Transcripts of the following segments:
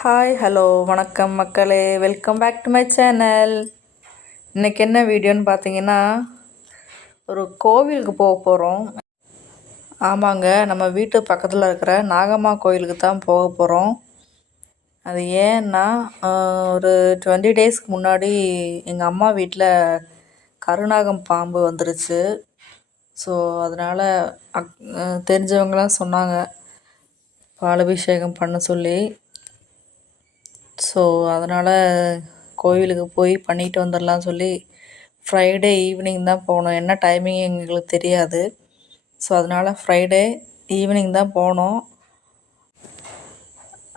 Hi hello வணக்கம் மக்களே. Welcome back to my channel இன்றைக்கி என்ன வீடியோன்னு பார்த்தீங்கன்னா ஒரு கோவிலுக்கு போக போகிறோம் ஆமாங்க நம்ம வீட்டு பக்கத்தில் இருக்கிற நாகம்மா கோயிலுக்கு தான் போக போகிறோம் அது ஏன்னா ஒரு டுவெண்ட்டி டேஸ்க்கு முன்னாடி எங்கள் அம்மா வீட்டில் கருநாகம் பாம்பு வந்துருச்சு. ஸோ அதனால் அக் தெரிஞ்சவங்களாம் சொன்னாங்க. பாலபிஷேகம் பண்ண சொல்லி. ஸோ அதனால் கோவிலுக்கு போய் பண்ணிட்டு வந்துடலாம் சொல்லி ஃப்ரைடே ஈவினிங் தான் போனோம். என்ன டைமிங் எங்களுக்கு தெரியாது. ஸோ அதனால் ஃப்ரைடே ஈவினிங் தான் போனோம்.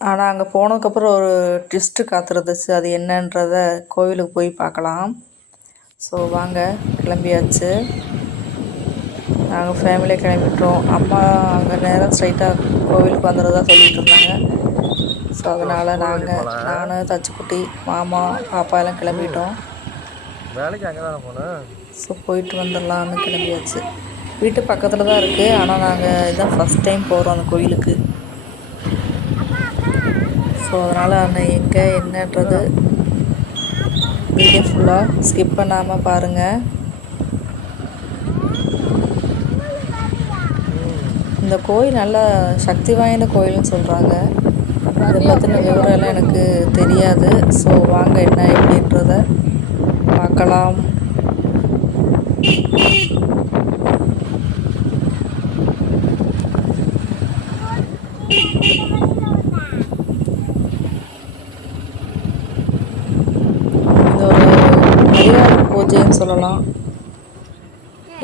ஆனால் அங்கே போனதுக்கப்புறம் ஒரு ட்விஸ்ட்டு காத்திருந்துச்சு. அது என்னன்றத கோவிலுக்கு போய் பார்க்கலாம். ஸோ வாங்க கிளம்பியாச்சு. நாங்கள் ஃபேமிலியாக கிளம்பிட்டோம். அம்மா அங்கே நேராக ஸ்ட்ரைட்டாக கோவிலுக்கு வந்துடுறதா சொல்லிட்டு இருந்தாங்க. ஸோ அதனால் நாங்கள் நான் தச்சுக்குட்டி மாமா பாப்பா எல்லாம் கிளம்பிட்டோம். வேலைக்கு அங்கே தானே போனேன் ஸோ போயிட்டு வந்துடலான்னு கிளம்பியாச்சு. வீட்டு பக்கத்தில் தான் இருக்குது ஆனால் நாங்கள் இதான் ஃபஸ்ட் டைம் போகிறோம் அந்த கோயிலுக்கு. ஸோ அதனால் அந்த எங்கே என்னன்றது வீடியோ ஃபுல்லாக ஸ்கிப் பண்ணாமல் பாருங்கள் இந்த கோயில் நல்ல சக்தி வாய்ந்த கோயில்னு சொல்கிறாங்க அதை பற்றின விவரம் எல்லாம் எனக்கு தெரியாது. ஸோ வாங்க என்ன எப்படின்றத பார்க்கலாம். இது ஒரு பூஜைன்னு சொல்லலாம்.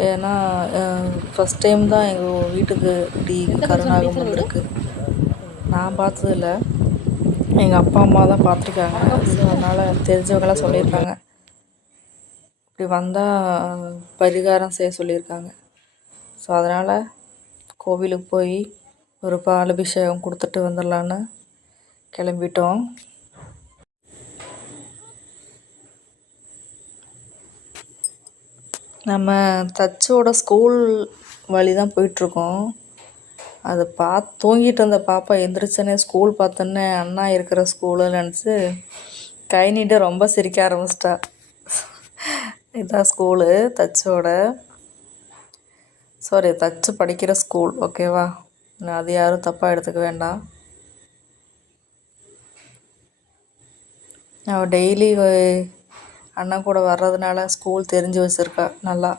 ஏன்னா ஃபஸ்ட் டைம் தான் எங்கள் வீட்டுக்கு இப்படி கருநாகம் வந்திருக்கு நான் பார்த்ததில்ல. எங்கள் அப்பா அம்மா தான் பார்த்துருக்காங்க. ஸோ அதனால் தெரிஞ்சவங்களாம் சொல்லியிருக்காங்க. இப்படி வந்தால் பரிகாரம் செய்ய சொல்லியிருக்காங்க. ஸோ அதனால் கோவிலுக்கு போய் ஒரு பால் அபிஷேகம் கொடுத்துட்டு வந்துடலான்னு கிளம்பிட்டோம். நம்ம தச்சோட ஸ்கூல் வழி தான் போயிட்டுருக்கோம். அது பார்த்து தூங்கிட்டு இருந்த பாப்பா எந்திரிச்சோன்னே ஸ்கூல் பார்த்தோன்னே அண்ணா இருக்கிற ஸ்கூலுன்னு நினச்சி கை நீட்ட ரொம்ப சிரிக்க ஆரம்பிச்சிட்டா. இதான் ஸ்கூலு தச்சோட. சாரி தச்சு படிக்கிற ஸ்கூல் ஓகேவா அது யாரும் தப்பாக எடுத்துக்க வேண்டாம். அவள் டெய்லி அண்ணன் கூட வர்றதுனால ஸ்கூல் தெரிஞ்சு வச்சுருக்கா நல்லா.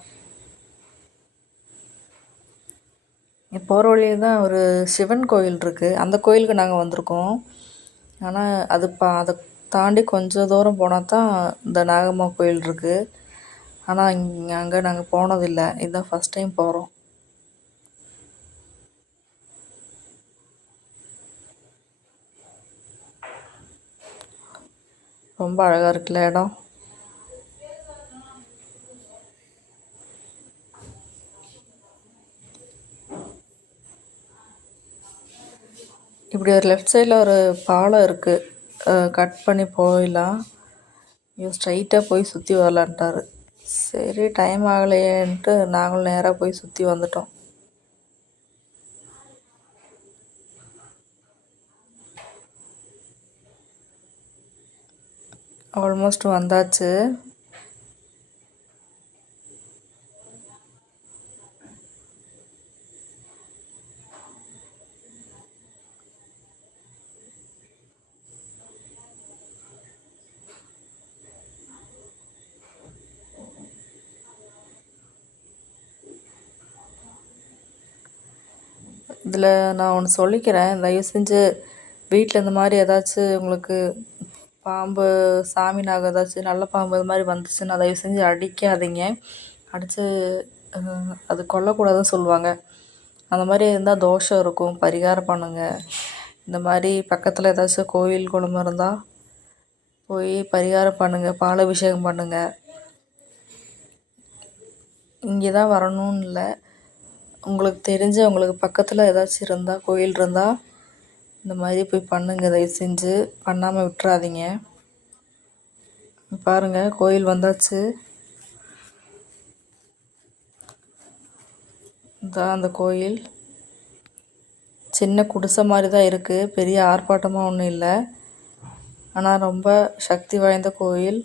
போகிற வழியில் தான் ஒரு சிவன் கோயில் இருக்குது அந்த கோயிலுக்கு நாங்கள் வந்திருக்கோம். ஆனால் அது பா அதை தாண்டி கொஞ்சம் தூரம் போனால் தான் இந்த நாகம்மா கோயில் இருக்குது ஆனால் இங்கே அங்கே நாங்கள் போனதில்லை. இதுதான் ஃபஸ்ட் டைம் போகிறோம் ரொம்ப அழகாக இருக்குல்ல இடம். இப்படி ஒரு லெஃப்ட் சைடில் ஒரு பாலம் இருக்குது கட் பண்ணி போயிடலாம். இவர் ஸ்ட்ரைட்டாக போய் சுற்றி வரலான்ட்டாரு. சரி டைம் ஆகலையேன்ட்டு நாங்களும் நேராக போய் சுற்றி வந்துட்டோம். ஆல்மோஸ்ட் வந்தாச்சு. இதில் நான் ஒன்று சொல்லிக்கிறேன். தயவு செஞ்சு வீட்டில் இந்த மாதிரி ஏதாச்சும் உங்களுக்கு பாம்பு சாமி நாகம் ஏதாச்சும் நல்ல பாம்பு இது மாதிரி வந்துச்சுன்னா தயவு செஞ்சு அடிக்காதீங்க. அடித்து அது கொல்லக்கூடாதுன்னு சொல்லுவாங்க. அந்த மாதிரி இருந்தால் தோஷம் இருக்கும். பரிகாரம் பண்ணுங்கள் இந்த மாதிரி பக்கத்தில் ஏதாச்சும் கோயில் குளம் இருந்தால் போய் பரிகாரம் பண்ணுங்கள் பால் அபிஷேகம் பண்ணுங்கள் இங்கே தான் வரணும்னு இல்லை. உங்களுக்கு தெரிஞ்ச உங்களுக்கு பக்கத்தில் ஏதாச்சும் இருந்தால் கோயில் இருந்தால் இந்த மாதிரி போய் பண்ணுங்க. தயவு செஞ்சு பண்ணாமல் விட்டுறாதீங்க. பாருங்கள் கோயில் வந்தாச்சு. இதான் அந்த கோயில். சின்ன குடிசை மாதிரி தான் இருக்குது பெரிய ஆர்ப்பாட்டமாக ஒன்றும் இல்லை. ஆனால் ரொம்ப சக்தி வாய்ந்த கோயில்.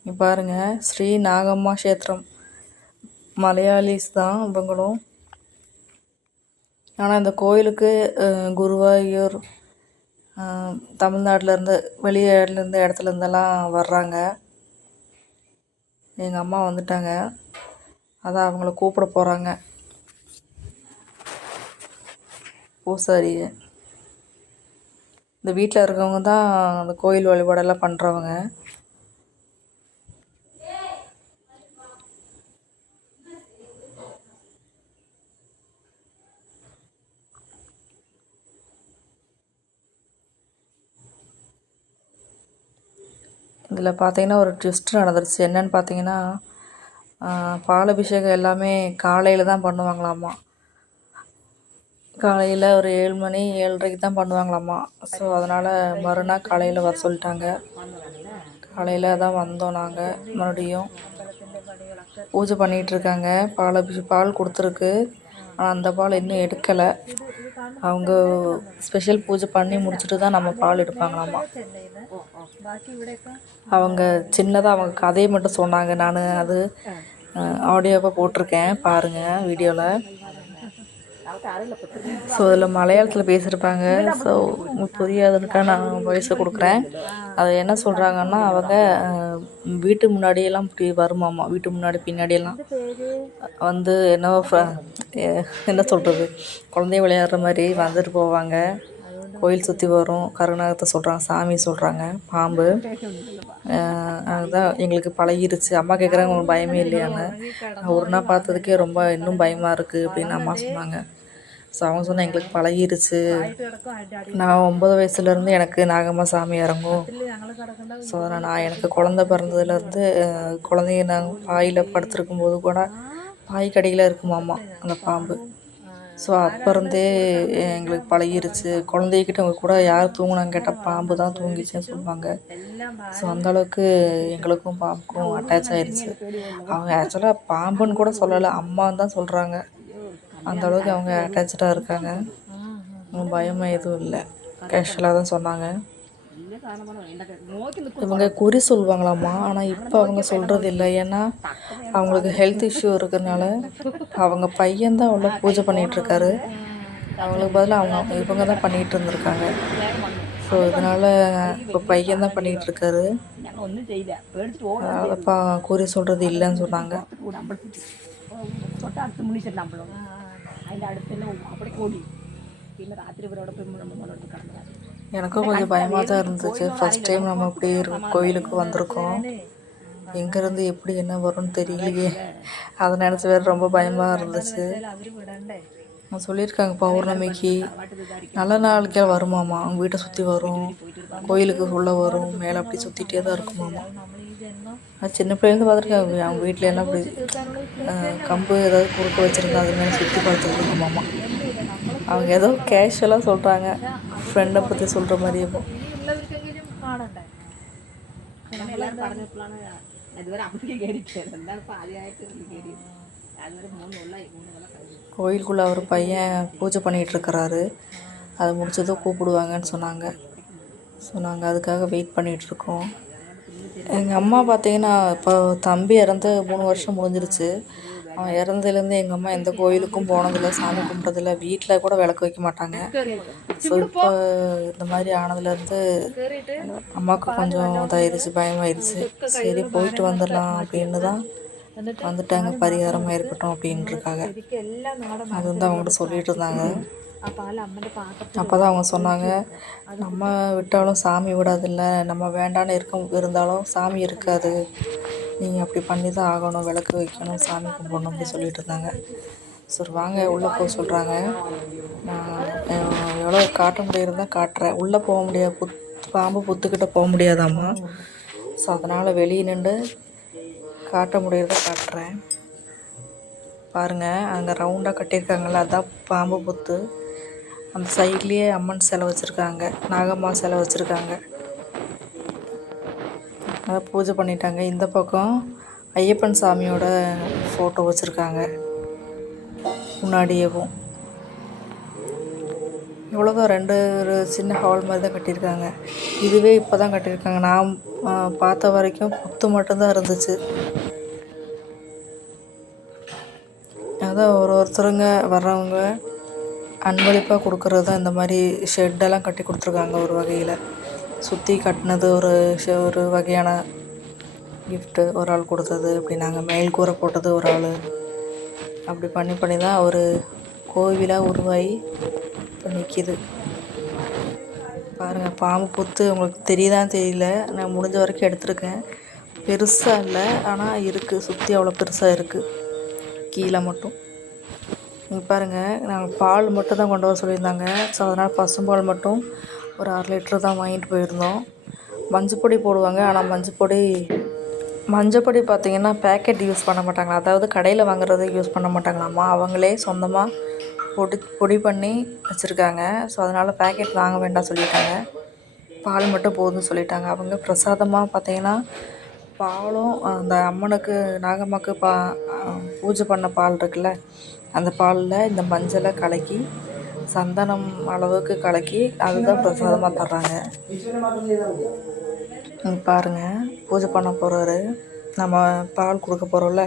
இங்க பாருங்கள் ஸ்ரீ நாகம்மா க்ஷேத்திரம். மலையாளிஸ் தான் இவங்களும். ஆனால் இந்த கோயிலுக்கு குருவாயூர் தமிழ்நாட்டிலேருந்து வெளியிலேருந்து இடத்துலேருந்தெல்லாம் வர்றாங்க. எங்கள் அம்மா வந்துட்டாங்க. அதான் அவங்கள கூப்பிட போகிறாங்க பூசாரியை. இந்த வீட்டில் இருக்கவங்க தான் அந்த கோயில் வழிபாடெல்லாம் பண்ணுறவங்க இதில் பார்த்தீங்கன்னா ஒரு ட்விஸ்ட் நடந்துருச்சு. என்னென்னு பார்த்தீங்கன்னா பாலபிஷேகம் பால் அபிஷேகம் எல்லாமே காலையில் தான் பண்ணுவாங்களாமா. காலையில் ஒரு ஏழு மணி ஏழரைக்கு தான் பண்ணுவாங்களாமா. ஸோ அதனால் மறுநாள் காலையில் வர சொல்லிட்டாங்க. காலையில் தான் வந்தோம் நாங்கள் மறுபடியும் பூஜை பண்ணிகிட்டு இருக்காங்க. பால் அபிஷே பால் கொடுத்துருக்கு. ஆனால் அந்த பால் இன்னும் எடுக்கலை. அவங்க ஸ்பெஷல் பூஜை பண்ணி முடிச்சுட்டு தான் நம்ம பால் எடுப்பாங்களாமா. அவங்க சின்னதாக அவங்க கதையை மட்டும் சொன்னாங்க. நான் அது ஆடியோவாக போட்டிருக்கேன். பாருங்கள் வீடியோவில் ஸோ அதில் மலையாளத்தில் பேசியிருப்பாங்க ஸோ புரியாததுக்காக புரியாதுன்னுக்கா நான் வயசு கொடுக்குறேன். அது என்ன சொல்கிறாங்கன்னா அவங்க வீட்டு முன்னாடியெல்லாம் இப்படி வருமாமா வீட்டு முன்னாடி பின்னாடியெல்லாம். வந்து என்ன என்ன சொல்கிறது குழந்தைய விளையாடுற மாதிரி வந்துட்டு போவாங்க. கோயில் சுற்றி வரும். கருநாகத்தை சொல்கிறாங்க சாமி சொல்கிறாங்க பாம்பு. அதுதான் எங்களுக்கு பழகிருச்சு. அம்மா கேட்குறாங்க உங்களுக்கு பயமே இல்லையான்னு. நான் ஒரு நாள் பார்த்ததுக்கே ரொம்ப இன்னும் பயமாக இருக்குது அப்படின்னு அம்மா சொன்னாங்க. ஸோ அவங்க சொன்னால் எங்களுக்கு பழகிருச்சு. நான் ஒம்பது வயசுலேருந்து எனக்கு நாகம்மா சாமி இறங்கும். ஸோ அதனால் நான் எனக்கு குழந்த பிறந்ததுலேருந்து குழந்தைய நாங்கள் பாயில் படுத்திருக்கும் போது கூட பாய் கடியில் இருக்குமாம்மா அந்த பாம்பு. ஸோ அப்போ இருந்தே எங்களுக்கு பழகிருச்சு. குழந்தைகிட்ட அவங்க கூட யார் தூங்கினாங்க கேட்டால் பாம்பு தான் தூங்கிச்சுன்னு சொல்லுவாங்க. ஸோ அந்த அளவுக்கு எங்களுக்கும் பாம்புக்கும் அட்டாச் ஆயிடுச்சு அவங்க ஆக்சுவலாக பாம்புன்னு கூட சொல்லலை அம்மான்னு தான் சொல்கிறாங்க அந்த அளவுக்கு அவங்க அட்டாச்சாக இருக்காங்க. பயமாக எதுவும் இல்லை. கேஷுவலாக தான் சொன்னாங்க. இவங்க குறி சொல்லுவாங்களாம்மா ஆனால் இப்போ அவங்க சொல்கிறது இல்லை ஏன்னா அவங்களுக்கு ஹெல்த் இஷ்யூ இருக்கிறதுனால அவங்க பையன்தான் உள்ள பூஜை பண்ணிகிட்டு இருக்காரு அவங்களுக்கு பதிலாக அவங்க இவங்க தான் பண்ணிகிட்டு இருந்திருக்காங்க ஸோ இதனால் இப்போ பையன் தான் பண்ணிகிட்டு இருக்காரு ഒന്നും ചെയ്യില്ല പേടിച്ചിട്ട് ഓടി அதப்பா குறி சொல்கிறது இல்லைன்னு சொன்னாங்க കൂടെ അമ്പലത്തിൽ തൊട്ടടുത്ത് മുണിച്ചിട്ടുണ്ട് അമ്പലം അതിൻ്റെ അടുത്ത് തന്നെ അവിടെ ഓടി പിന്നെ രാത്രി ഇവരോട് പോയി നമ്മൾ മോളോട് കിടന്നതാണ് எனக்கும் கொஞ்சம் பயமாக தான் இருந்துச்சு. ஃபஸ்ட் டைம் நம்ம இப்படி கோயிலுக்கு வந்திருக்கோம். எங்கேருந்து எப்படி என்ன வரும்னு தெரியலையே. அதை நினச்சி வேறு ரொம்ப பயமாக இருந்துச்சு. அவங்க சொல்லியிருக்காங்க பௌர்ணமிக்கு நல்ல நாளைக்கே வருமாமா. அவங்க வீட்டை சுற்றி வரும். கோயிலுக்கு உள்ளே வரும். மேலே அப்படி சுற்றிட்டே தான் இருக்குமாமா. நான் சின்ன பிள்ளைலேருந்து பார்த்துருக்காங்க அவங்க வீட்டில் எல்லாம் அப்படி கம்பு ஏதாவது குறுக்க வச்சுருந்தா அது மேலே சுற்றி பார்த்துட்டு மாமா. அவங்க ஏதோ கேஷுவலாக சொல்கிறாங்க ஃப்ரெண்டை பற்றி சொல்கிற மாதிரியே എല്ലാവരും പറഞ്ഞപ്പോഴാണ് ഇതുവരെ അമ്പലത്തിൽ കയറിയിട്ടില്ല എന്താണ് ഇപ്പോൾ ആദ്യമായിട്ട് കയറി അതുവരെ മൂന്ന് കൊല്ലായി മൂന്ന് കൊല്ലം കഴിഞ്ഞു கோயிலுக்குள்ளே அவர் பையன் பூஜை பண்ணிகிட்டு இருக்கிறாரு அது முடிச்சதும் கூப்பிடுவாங்கன்னு சொன்னாங்க ஸோ நாங்கள் அதுக்காக வெயிட் பண்ணிகிட்ருக்கோம் எங்கள் அம்மா பார்த்தீங்கன்னா இப்போ தம்பி இறந்து மூணு வருஷம் முடிஞ்சிருச்சு அவன் இறந்ததுலேருந்து எங்கள் அம்மா எந்த கோயிலுக்கும் போனதில்லை சாமி கும்பிட்டதில்ல வீட்டில் கூட விளக்கு வைக்க மாட்டாங்க. ஸோ இப்போ இந்த மாதிரி ஆனதுலேருந்து அம்மாவுக்கு கொஞ்சம் இதாயிருச்சு பயமாயிருச்சு சரி போயிட்டு வந்துடலாம் அப்படின்னு தான் வந்துட்டாங்க பரிகாரமாக இருக்கட்டும் அப்படின்ட்டுருக்காங்க அது வந்து அவங்கள்ட்ட சொல்லிட்டு இருந்தாங்க. அப்போ தான் அவங்க சொன்னாங்க நம்ம விட்டாலும் சாமி விடாதில்ல நம்ம வேண்டான்னு இருக்க இருந்தாலும் சாமி இருக்காது. நீங்கள் அப்படி பண்ணி தான் ஆகணும் விளக்கு வைக்கணும் சாமி கும்பிடணும் அப்படி சொல்லிட்டு இருந்தாங்க சரி வாங்க உள்ளே போக சொல்கிறாங்க நான் எவ்வளோ காட்ட முடியறதா காட்டுறேன். உள்ளே போக முடியாது புத் பாம்பு புத்துக்கிட்ட போக முடியாதாம்மா. ஸோ அதனால் வெளியே நின்று காட்ட முடியறத காட்டுறேன். பாருங்கள் அங்கே ரவுண்டாக கட்டியிருக்காங்கல்ல அதான் பாம்பு புத்து. அந்த சைட்லேயே அம்மன் சிலை வச்சுருக்காங்க நாகம்மா சிலை வச்சுருக்காங்க. பூஜை பண்ணிட்டாங்க. இந்த பக்கம் ஐயப்பன் சாமியோட ஃபோட்டோ வச்சுருக்காங்க. முன்னாடியேவும் இவ்வளோதான் ரெண்டு ஒரு சின்ன ஹால் மாதிரி தான் கட்டியிருக்காங்க. இதுவே இப்போ தான் கட்டியிருக்காங்க. நான் பார்த்த வரைக்கும் புத்து மட்டும்தான் இருந்துச்சு. அதான் ஒரு ஒருத்தருங்க வர்றவங்க அன்பளிப்பாக கொடுக்குறது தான் இந்த மாதிரி ஷெட்டெல்லாம் கட்டி கொடுத்துருக்காங்க ஒரு வகையில். சுற்றி கட்டினது ஒரு ஒரு வகையான கிஃப்ட்டு ஒரு ஆள் கொடுத்தது. அப்படி நாங்கள் மேல் கூரை போட்டது ஒரு ஆள். அப்படி பண்ணி பண்ணி தான் ஒரு கோவிலாக உருவாகி இப்போ நிற்கிது பாருங்கள் பாம்பு புத்து உங்களுக்கு தெரியுதான்னு தெரியல. நான் முடிஞ்ச வரைக்கும் எடுத்திருக்கேன். பெருசாக இல்லை ஆனால் இருக்குது சுற்றி அவ்வளோ பெருசாக இருக்குது கீழே மட்டும். நீங்கள் பாருங்கள் நாங்கள் பால் மட்டும் தான் கொண்டு வர சொல்லியிருந்தாங்க. ஸோ அதனால் பசும்பால் மட்டும் ஒரு அரை லிட்டர் தான் வாங்கிட்டு போயிருந்தோம். மஞ்சப்பொடி போடுவாங்க. ஆனால் மஞ்சப்பொடி மஞ்சப்பொடி பார்த்திங்கன்னா பேக்கெட் யூஸ் பண்ண மாட்டாங்களா? அதாவது கடையில் வாங்குறத யூஸ் பண்ண மாட்டாங்களாமா? அவங்களே சொந்தமாக பொடி பொடி பண்ணி வச்சுருக்காங்க. ஸோ அதனால் பேக்கெட் வாங்க வேண்டாம் சொல்லிட்டாங்க. பால் மட்டும் போதும்னு சொல்லிட்டாங்க. அவங்க பிரசாதமாக பார்த்தீங்கன்னா பாலும் அந்த அம்மனுக்கு நாகம்மாக்கு பா பூஜை பண்ண பால் இருக்குல்ல அந்த பாலில் இந்த மஞ்சளை கலக்கி சந்தனம் அளவுக்கு கலக்கி அதுதான் பிரசாதமாக தர்றாங்க. பாருங்கள் பூஜை பண்ண போகிறாரு நம்ம பால் கொடுக்க போகிறோம்ல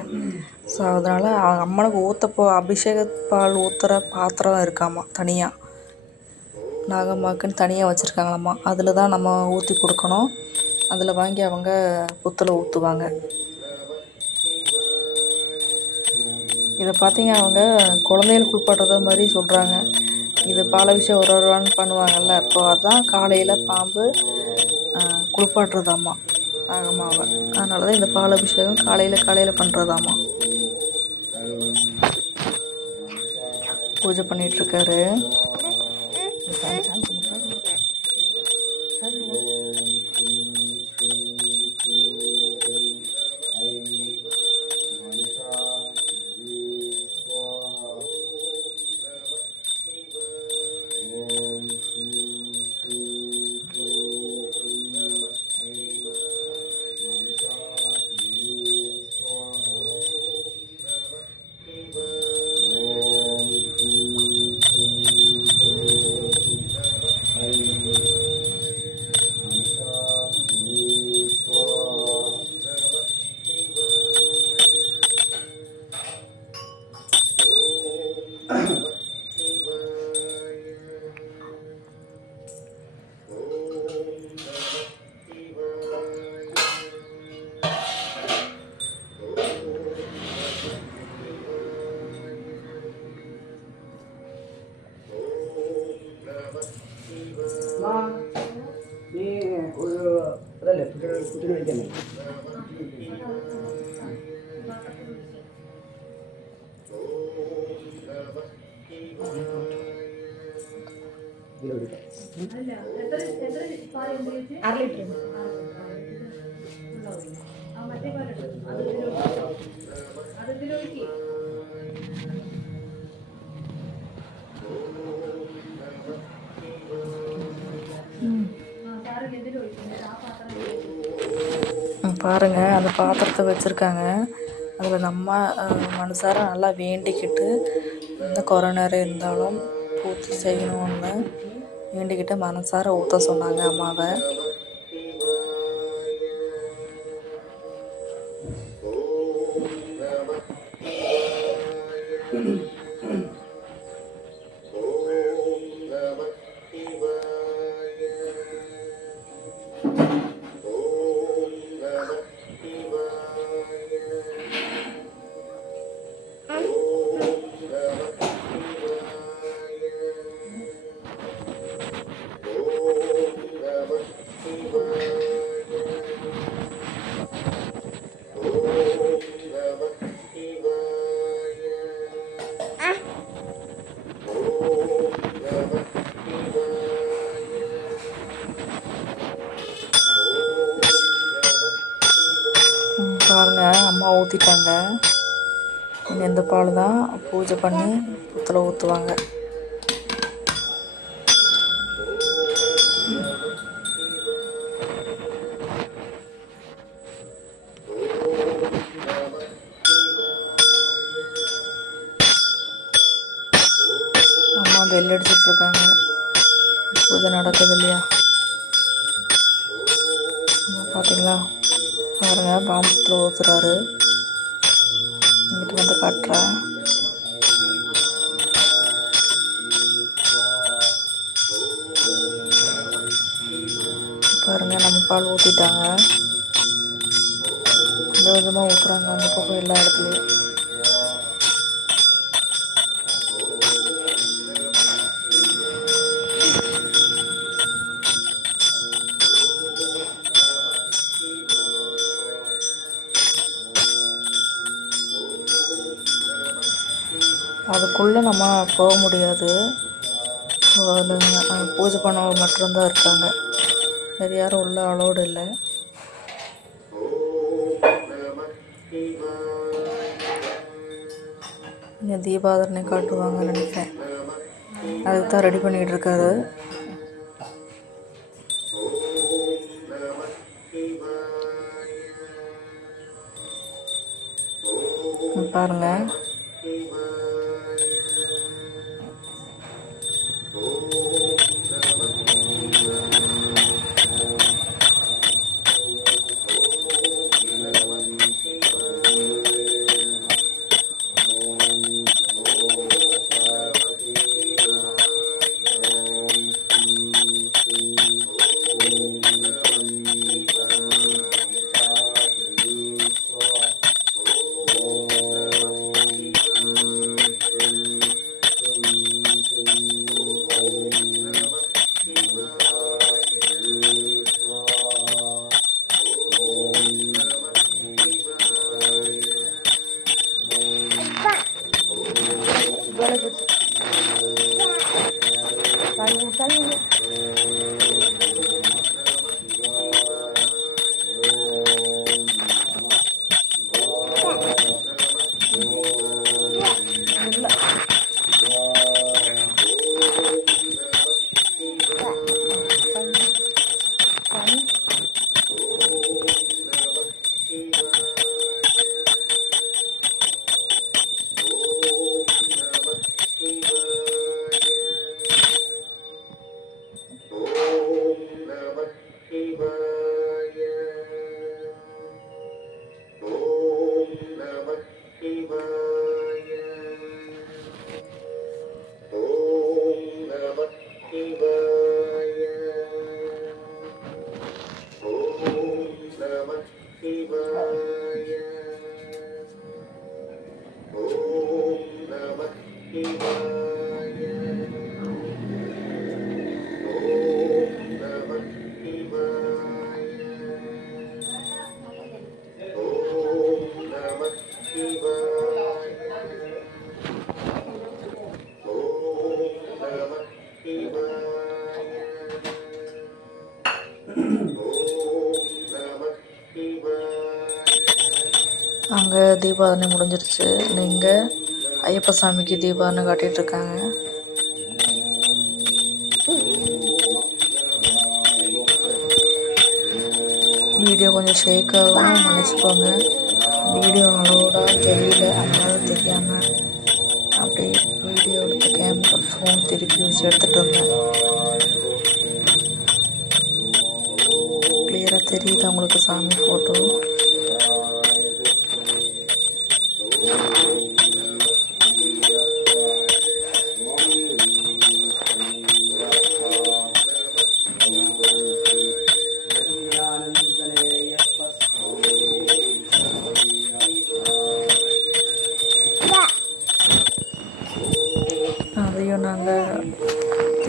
ஸோ அதனால் அம்மனுக்கு ஊற்ற போ அபிஷேக பால் ஊற்றுற பாத்திரம் இருக்காமா தனியாக நாகம்மாக்குன்னு தனியாக வச்சுருக்காங்களாம்மா அதில் தான் நம்ம ஊற்றி கொடுக்கணும். அதில் வாங்கி அவங்க புத்தில் ஊற்றுவாங்க இதை பார்த்தீங்க அவங்க குழந்தைகள் குளிப்பாட்டுறத மாதிரி சொல்கிறாங்க இது பாலாபிஷேகம் ஒரு ஒரு வாரம் பண்ணுவாங்கல்ல அப்போ அதான் காலையில் பாம்பு குளிப்பாட்டுறதாம்மா நாகம்மாவை அதனால தான் இந்த பாலாபிஷேகம் காலையில் காலையில் பண்ணுறதாம்மா பூஜை பண்ணிகிட்ருக்காரு അര ലിറ്റർ ம், பாருங்க அந்த பாத்திரத்தை வச்சுருக்காங்க அதில் நம்ம அஹ், மனசார நல்லா வேண்டிக்கிட்டு எந்த கொரோனர் இருந்தாலும் பூர்த்தி செய்யணும்னு வேண்டிக்கிட்டு மனசார ஊற்ற சொன்னாங்க அம்மாவை. ஊற்றிட்டாங்க இந்த பால் தான் பூஜை பண்ணி புத்தில் ஊற்றுவாங்க அம்மா பெல் அடிச்சிட்ருக்காங்க. பூஜை நடக்குது இல்லையா? பார்த்தீங்களா பாருங்க பாம்பத்தில் ஊற்றுறாரு வந்து காட்டுறேன் பாருங்க நம்ம பால் ஊற்றிட்டாங்க கொஞ்சம் கொஞ்சமாக ஊற்றுறாங்க அந்த பக்கம் எல்லா இடத்துலையும் அதுக்குள்ளே நம்ம போக முடியாது. அதில் பூஜை பண்ணவங்க மட்டும்தான் இருக்காங்க. வேறு யாரும் உள்ள அலோடு இல்லை. இங்கே தீபாதரனை காட்டுவாங்கன்னு நினைக்கிறேன். அதுக்கு தான் ரெடி பண்ணிகிட்டு இருக்காரு. பாருங்கள் அங்கே தீபாவளி முடிஞ்சிருச்சு. இங்கே ஐயப்ப சாமிக்கு தீபாவளி காட்டிகிட்டு இருக்காங்க. வீடியோ கொஞ்சம் ஷேக் ஆகும் மன்னிச்சுக்கோங்க வீடியோ அலோடாக தெரியல. அதனால தெரியாமல் அப்படியே வீடியோ எடுத்து கேமரா ஃபோன் திருப்பி வச்சு எடுத்துகிட்டு இருந்தேன் கிளியராக தெரியுது அவங்களுக்கு சாமி ஃபோட்டோ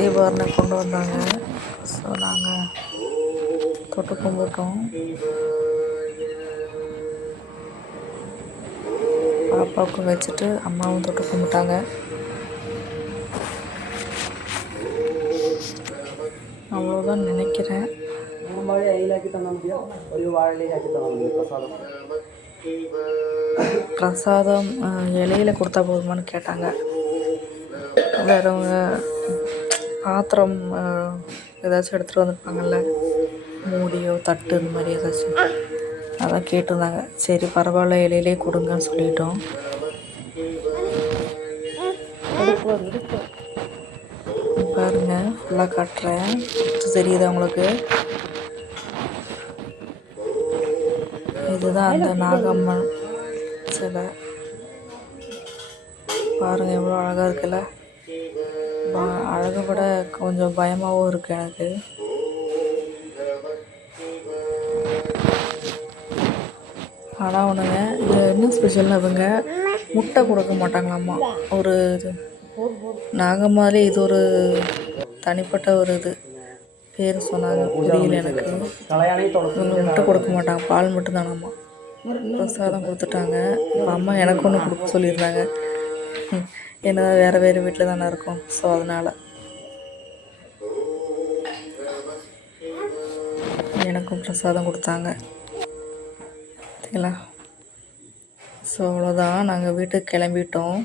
தீபாவளி கொண்டு வந்தாங்க. ஸோ நாங்கள் தொட்டு கும்பிட்டோம். பாப்பாவுக்கும் வச்சுட்டு அம்மாவும் தொட்டு கும்பிட்டாங்க. அவ்வளோதான் நினைக்கிறேன். பிரசாதம். இலையில் கொடுத்தா போதுமான்னு கேட்டாங்க. வேறவங்க பாத்திரம் ஏதாச்சும் எடுத்துகிட்டு வந்துருப்பாங்கல்ல? மூடியோ தட்டு இந்த மாதிரி ஏதாச்சும். அதான் கேட்டிருந்தாங்க. சரி பரவாயில்ல இலையிலே கொடுங்கன்னு சொல்லிட்டோம். பாருங்க ஃபுல்லாக காட்டுறேன். தெரியுது உங்களுக்கு? இதுதான் அந்த நாகம்மன் சிலை. பாருங்கள் எவ்வளோ அழகாக இருக்குல்ல. அழகு அழகை விட கொஞ்சம் பயமாகவும் இருக்குது எனக்கு. ஆனால் ஒன்றுங்க இது என்ன ஸ்பெஷல்னு அவங்க முட்டை கொடுக்க மாட்டாங்களாம்மா. ஒரு இது. நாங்கள் மாதிரி இது ஒரு தனிப்பட்ட ஒரு இது. பேர் சொன்னாங்க. புரியல எனக்கு. இவங்க முட்டை கொடுக்க மாட்டாங்க. பால் மட்டும்தானாம்மா. பிரசாதம் கொடுத்துட்டாங்க. அம்மா எனக்கு ஒன்று கொடுக்க சொல்லியிருந்தாங்க. ம், ஏன்னா வேறு வேறு வீட்டில் தானே இருக்கும். ஸோ அதனால். எனக்கும் பிரசாதம் கொடுத்தாங்க. சரிங்களா? ஸோ அவ்வளோதான் நாங்கள் வீட்டுக்கு கிளம்பிட்டோம்.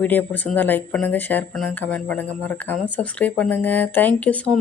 வீடியோ பிடிச்சிருந்தா லைக் பண்ணுங்கள் ஷேர் பண்ணுங்கள் கமெண்ட் பண்ணுங்கள் மறக்காமல் சப்ஸ்கிரைப் பண்ணுங்கள் தேங்க்யூ ஸோ மச்